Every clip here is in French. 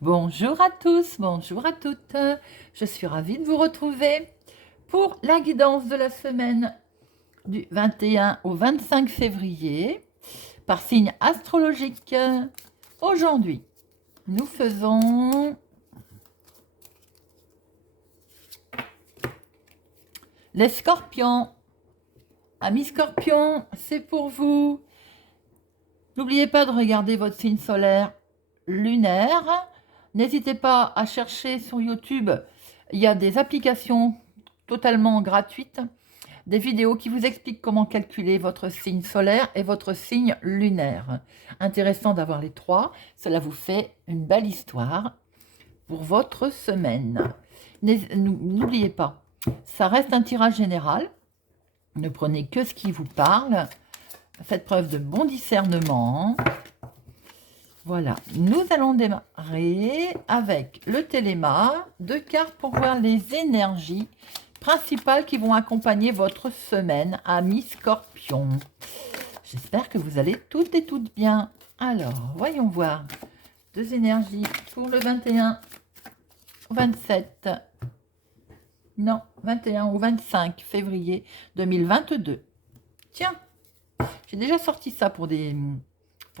Bonjour à tous, bonjour à toutes. Je suis ravie de vous retrouver pour la guidance de la semaine du 21 au 25 février par signe astrologique. Aujourd'hui, nous faisons les scorpions. Amis scorpions, c'est pour vous. N'oubliez pas de regarder votre signe solaire lunaire. N'hésitez pas à chercher sur YouTube. Il y a des applications totalement gratuites, des vidéos qui vous expliquent comment calculer votre signe solaire et votre signe lunaire. Intéressant d'avoir les trois. Cela vous fait une belle histoire pour votre semaine. N'oubliez pas, ça reste un tirage général. Ne prenez que ce qui vous parle. Faites preuve de bon discernement. Voilà, nous allons démarrer avec le téléma, 2 cartes pour voir les énergies principales qui vont accompagner votre semaine, amis scorpions. J'espère que vous allez toutes et toutes bien. Alors, voyons voir. 2 énergies pour le 21, 27, non, 21 ou 25 février 2022. Tiens, j'ai déjà sorti ça pour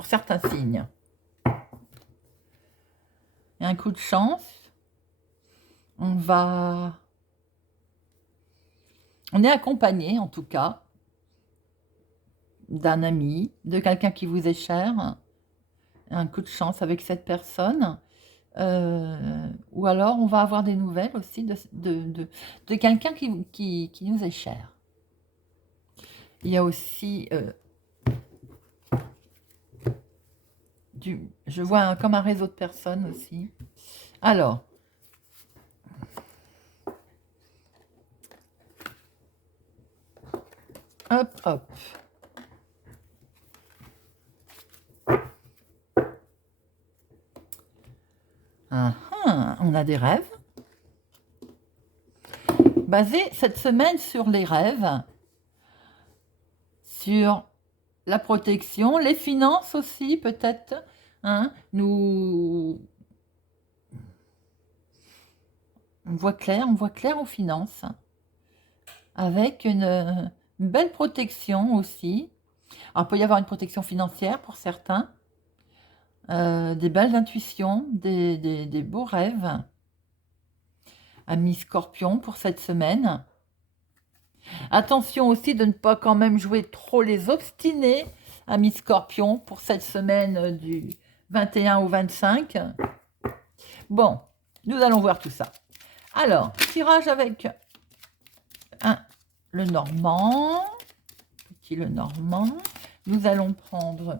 certains signes. Et un coup de chance, on est accompagné en tout cas d'un ami, de quelqu'un qui vous est cher. Un coup de chance avec cette personne. Ou alors on va avoir des nouvelles aussi de quelqu'un qui nous est cher. Il y a aussi je vois comme un réseau de personnes aussi. Alors, hop, hop. On a des rêves. Basés cette semaine sur les rêves, sur la protection, les finances aussi peut-être. On voit clair aux finances, avec une belle protection aussi. Alors, il peut y avoir une protection financière pour certains, des belles intuitions, des beaux rêves. Amis scorpions pour cette semaine. Attention aussi de ne pas quand même jouer trop les obstinés, amis scorpions, pour cette semaine du 21 au 25. Bon, nous allons voir tout ça. Alors, tirage avec le Normand, petit le Normand. Nous allons prendre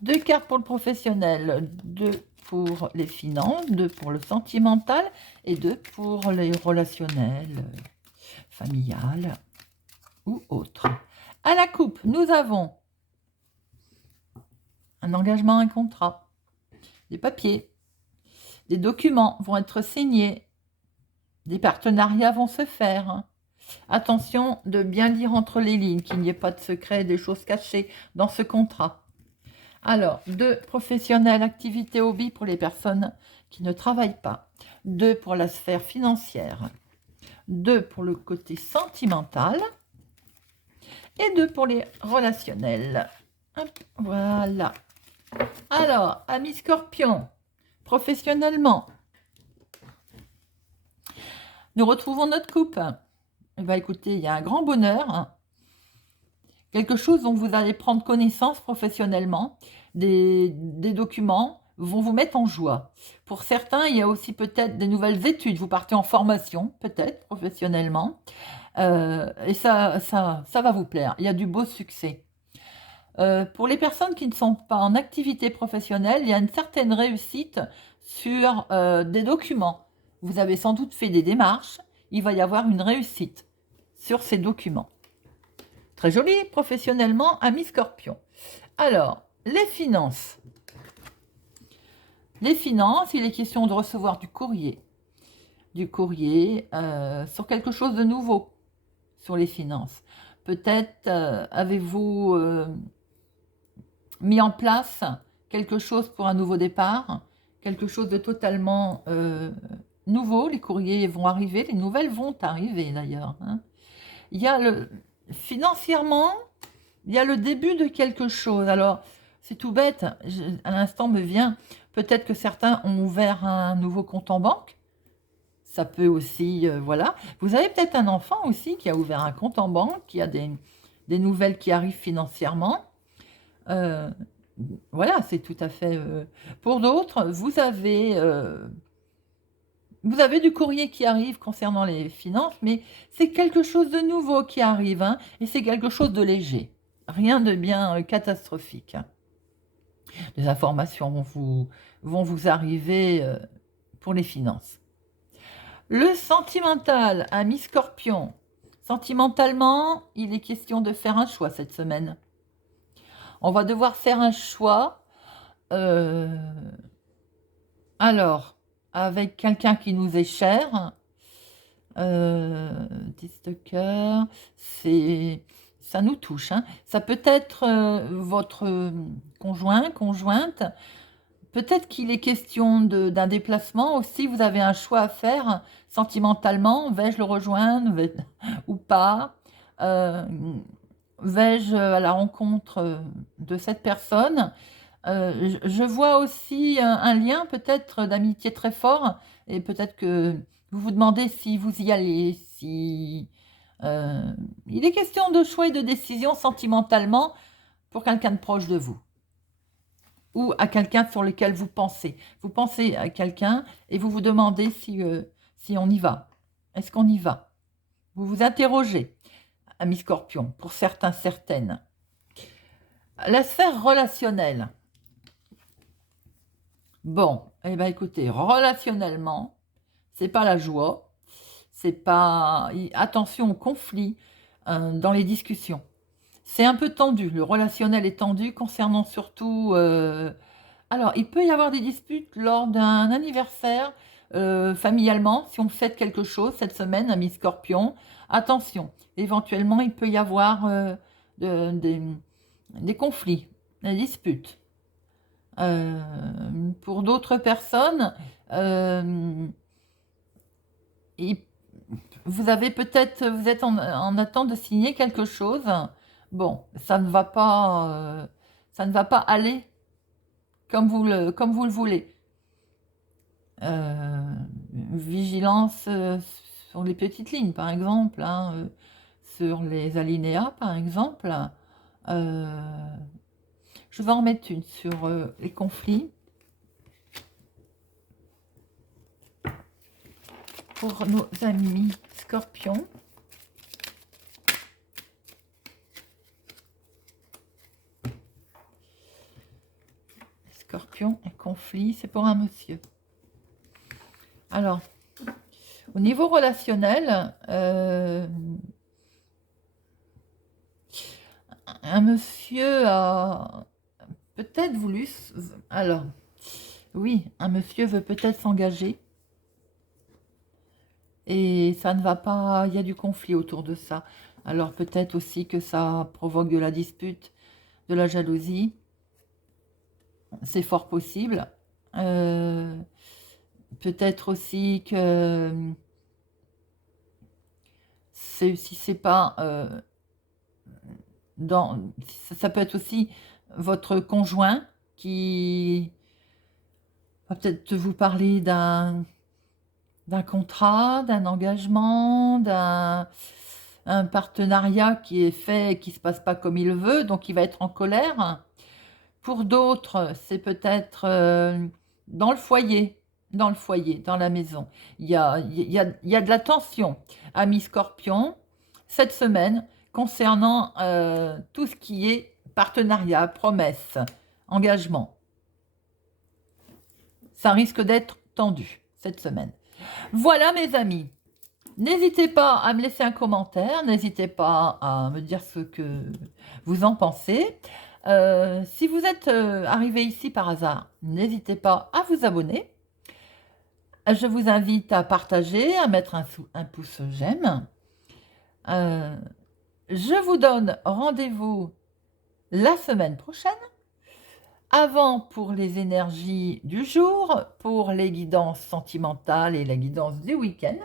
2 cartes pour le professionnel, 2 pour les finances, 2 pour le sentimental et 2 pour les relationnels, familiales ou autres. À la coupe, nous avons un engagement, un contrat, des papiers, des documents vont être signés, des partenariats vont se faire. Attention de bien lire entre les lignes, qu'il n'y ait pas de secret, des choses cachées dans ce contrat. Alors, 2 professionnels, activités, hobby pour les personnes qui ne travaillent pas. 2 pour la sphère financière. 2 pour le côté sentimental. Et 2 pour les relationnels. Hop, voilà. Alors, amis scorpions, professionnellement, nous retrouvons notre coupe. Eh bien, écoutez, il y a un grand bonheur. Quelque chose dont vous allez prendre connaissance professionnellement, des documents vont vous mettre en joie. Pour certains, il y a aussi peut-être des nouvelles études. Vous partez en formation, peut-être, professionnellement. Et ça va vous plaire. Il y a du beau succès. Pour les personnes qui ne sont pas en activité professionnelle, il y a une certaine réussite sur des documents. Vous avez sans doute fait des démarches. Il va y avoir une réussite sur ces documents. Très joli, professionnellement, amis scorpion. Alors, les finances. Les finances, il est question de recevoir du courrier. Du courrier sur quelque chose de nouveau sur les finances. Peut-être avez-vous mis en place quelque chose pour un nouveau départ, quelque chose de totalement nouveau. Les courriers vont arriver, les nouvelles vont arriver d'ailleurs, hein. Il y a financièrement, il y a le début de quelque chose. Alors, c'est tout bête, à l'instant me vient, peut-être que certains ont ouvert un nouveau compte en banque. Ça peut aussi, voilà. Vous avez peut-être un enfant aussi qui a ouvert un compte en banque, qui a des nouvelles qui arrivent financièrement. Euh, voilà, c'est tout à fait... Pour d'autres, vous avez du courrier qui arrive concernant les finances, mais c'est quelque chose de nouveau qui arrive, hein, et c'est quelque chose de léger. Rien de bien catastrophique, hein. Les informations vont vous arriver pour les finances. Le sentimental, ami Scorpion. Sentimentalement, il est question de faire un choix cette semaine. On va devoir faire un choix. Alors, avec quelqu'un qui nous est cher, 10 de cœur, ça nous touche, hein. Ça peut être votre conjoint, conjointe. Peut-être qu'il est question d'un déplacement aussi. Vous avez un choix à faire sentimentalement. Vais-je le rejoindre ou pas? Euh, Vais-je à la rencontre de cette personne? Je vois aussi un lien peut-être d'amitié très fort et peut-être que vous vous demandez si vous y allez, si il est question de choix et de décision sentimentalement pour quelqu'un de proche de vous ou à quelqu'un sur lequel vous pensez. Vous pensez à quelqu'un et vous vous demandez si on y va. Est-ce qu'on y va? Vous vous interrogez, ami Scorpion, pour certains, certaines. La sphère relationnelle. Bon, eh bien écoutez, relationnellement, c'est pas la joie, c'est pas... Attention au conflit dans les discussions. C'est un peu tendu, le relationnel est tendu concernant surtout... Alors, il peut y avoir des disputes lors d'un anniversaire, familialement, si on fête quelque chose cette semaine, ami Scorpion. Attention, éventuellement, il peut y avoir des conflits, des disputes. Pour d'autres personnes, euh, il- vous êtes en attente de signer quelque chose. Bon, ça ne va pas aller comme vous le voulez. Euh, Vigilance sur les petites lignes, par exemple, hein, sur les alinéas, par exemple. Euh, je vais en mettre une sur les conflits. Pour nos amis Scorpions. Scorpion et conflit, c'est pour un monsieur. Alors, au niveau relationnel, un monsieur a peut-être voulu... Alors, oui, un monsieur veut peut-être s'engager. Et ça ne va pas, il y a du conflit autour de ça. Alors peut-être aussi que ça provoque de la dispute, de la jalousie. C'est fort possible. Peut-être aussi que si c'est pas ça peut être aussi votre conjoint qui va peut-être vous parler d'un contrat, d'un engagement, un partenariat qui est fait et qui ne se passe pas comme il veut, donc il va être en colère. Pour d'autres, c'est peut-être dans le foyer, dans la maison. Il y a de la tension, ami Scorpion, cette semaine, concernant tout ce qui est partenariat, promesse, engagement. Ça risque d'être tendu cette semaine. Voilà mes amis. N'hésitez pas à me laisser un commentaire, n'hésitez pas à me dire ce que vous en pensez. Si vous êtes arrivé ici par hasard, n'hésitez pas à vous abonner. Je vous invite à partager, à mettre un pouce j'aime. Je vous donne rendez-vous la semaine prochaine avant pour les énergies du jour, pour les guidances sentimentales et la guidance du week-end.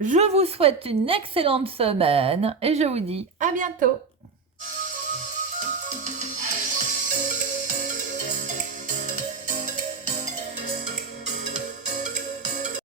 Je vous souhaite une excellente semaine et je vous dis à bientôt.